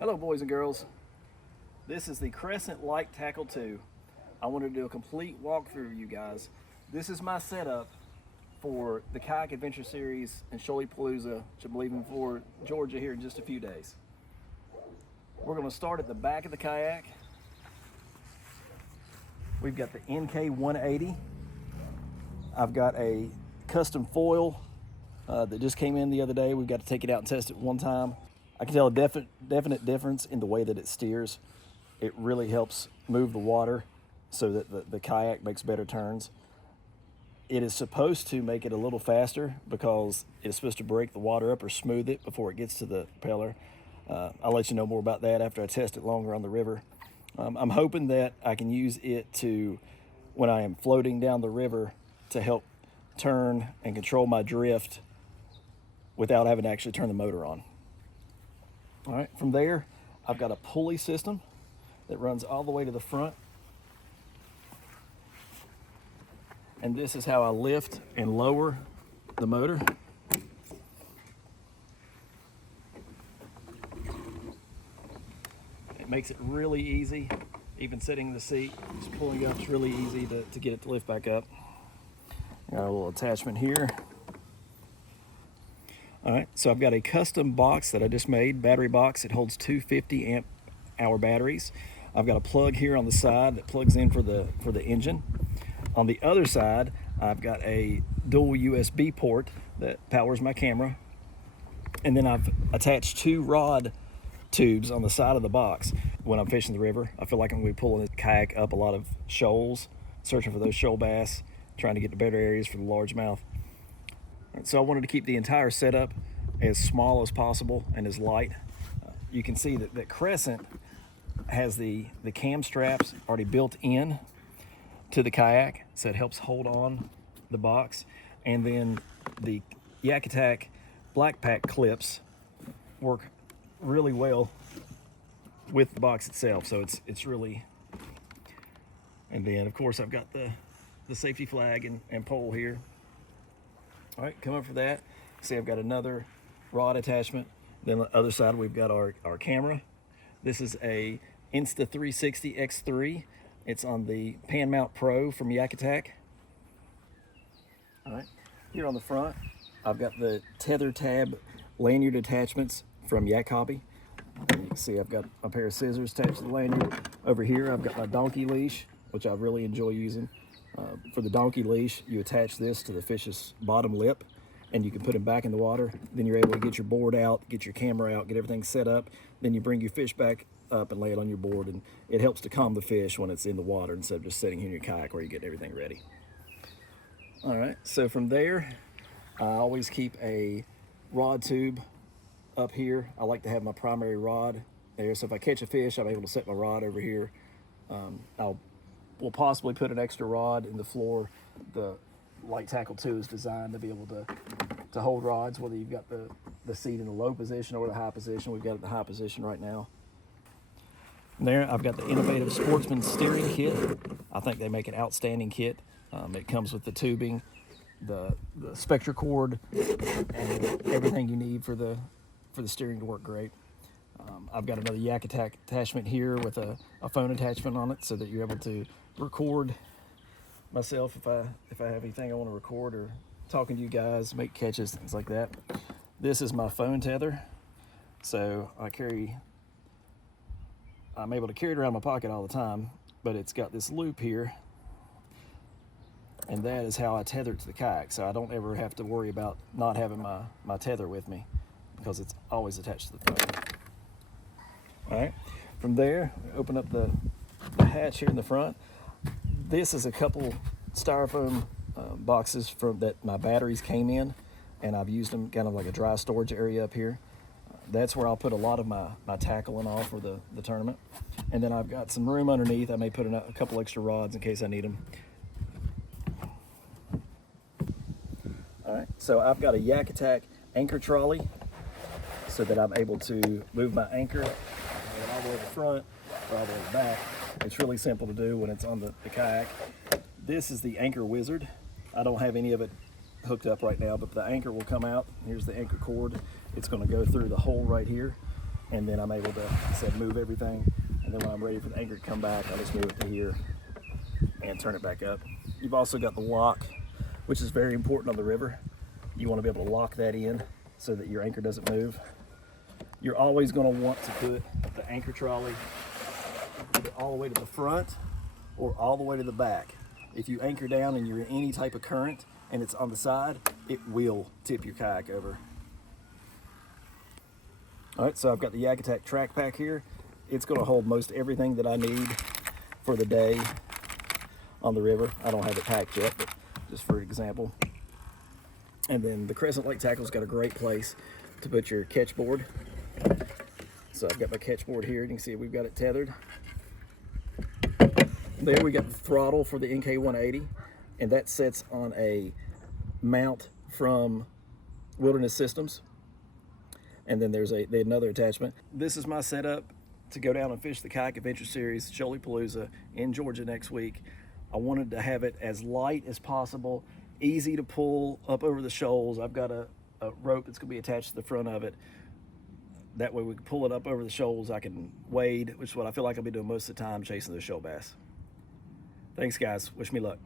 Hello boys and girls, this is the Crescent LiteTackle 2. I wanted to do a complete walkthrough, you guys. This is my setup for the Kayak Adventure Series in Shoaly-Palooza, which I'm leaving for Georgia here in just a few days. We're going to start at the back of the kayak. We've got the NK180. I've got a custom foil that just came in the other day. We've got to take it out and test it one time. I can tell a definite difference in the way that it steers. It really helps move the water so that the kayak makes better turns. It is supposed to make it a little faster because it's supposed to break the water up or smooth it before it gets to the propeller. I'll let you know more about that after I test it longer on the river. I'm hoping that I can use it to, when I am floating down the river, to help turn and control my drift without having to actually turn the motor on. All right, from there, I've got a pulley system that runs all the way to the front. And this is how I lift and lower the motor. It makes it really easy, even sitting in the seat, just pulling up, it's really easy to get it to lift back up. Got a little attachment here. All right, so I've got a custom box that I just made, battery box. It holds two 50 amp hour batteries. I've got a plug here on the side that plugs in for the engine. On the other side, I've got a dual USB port that powers my camera. And then I've attached two rod tubes on the side of the box. When I'm fishing the river, I feel like I'm going to be pulling the kayak up a lot of shoals, searching for those shoal bass, trying to get to better areas for the largemouth. So I wanted to keep the entire setup as small as possible and as light. You can see that Crescent has the cam straps already built in to the kayak, so it helps hold on the box. And then the Kayak Attack black pack clips work really well with the box itself, so it's really. And then of course I've got the safety flag and pole here. All right, come up for that. See, I've got another rod attachment. Then on the other side, we've got our camera. This is a Insta360 X3. It's on the Pan Mount Pro from Kayak Attack. All right, here on the front, I've got the tether tab lanyard attachments from Yak Hobby. You can see I've got a pair of scissors attached to the lanyard. Over here, I've got my donkey leash, which I really enjoy using. For the donkey leash, you attach this to the fish's bottom lip and you can put him back in the water. Then you're able to get your board out, get your camera out, get everything set up. Then you bring your fish back up and lay it on your board, and it helps to calm the fish when it's in the water instead of just sitting here in your kayak where you get everything ready. All right, so from there, I always keep a rod tube up here. I like to have my primary rod there, so if I catch a fish, I'm able to set my rod over here. We'll possibly put an extra rod in the floor. The LiteTackle 2 is designed to be able to hold rods, whether you've got the seat in the low position or the high position. We've got it in the high position right now. And there, I've got the Innovative Sportsman steering kit. I think they make an outstanding kit. It comes with the tubing, the Spectra cord, and everything you need for the steering to work great. I've got another Kayak Attack attachment here with a phone attachment on it so that you're able to record myself if I have anything I want to record, or talking to you guys, make catches, things like that. This is my phone tether. So I'm able to carry it around my pocket all the time, but it's got this loop here, and that is how I tether it to the kayak. So I don't ever have to worry about not having my tether with me because it's always attached to the phone. All right, from there, open up the hatch here in the front. This is a couple styrofoam boxes that my batteries came in, and I've used them kind of like a dry storage area up here. That's where I'll put a lot of my tackle and all for the tournament. And then I've got some room underneath. I may put a couple extra rods in case I need them. All right, so I've got a Kayak Attack anchor trolley so that I'm able to move my anchor all the way to the front or all the way to the back. It's really simple to do when it's on the kayak. This is the anchor wizard. I don't have any of it hooked up right now, but the anchor will come out. Here's the anchor cord. It's going to go through the hole right here. and then I'm able to, like I said, move everything. And then when I'm ready for the anchor to come back, I just move it to here and turn it back up. You've also got the lock, which is very important on the river. You want to be able to lock that in so that your anchor doesn't move. You're always going to want to put the anchor trolley either all the way to the front or all the way to the back. If you anchor down and you're in any type of current and it's on the side, it will tip your kayak over. All right, so I've got the Kayak Attack track pack here. It's going to hold most everything that I need for the day on the river. I don't have it packed yet, but just for example. And then the Crescent LiteTackle's got a great place to put your catch board. So I've got my catch board here. You can see we've got it tethered. There we got the throttle for the NK180, and that sits on a mount from Wilderness Systems. And then there's another attachment. This is my setup to go down and fish the Kayak Adventure Series, Shoaly-Palooza in Georgia next week. I wanted to have it as light as possible, easy to pull up over the shoals. I've got a rope that's gonna be attached to the front of it. That way we can pull it up over the shoals. I can wade, which is what I feel like I'll be doing most of the time, chasing the shoal bass. Thanks guys, wish me luck.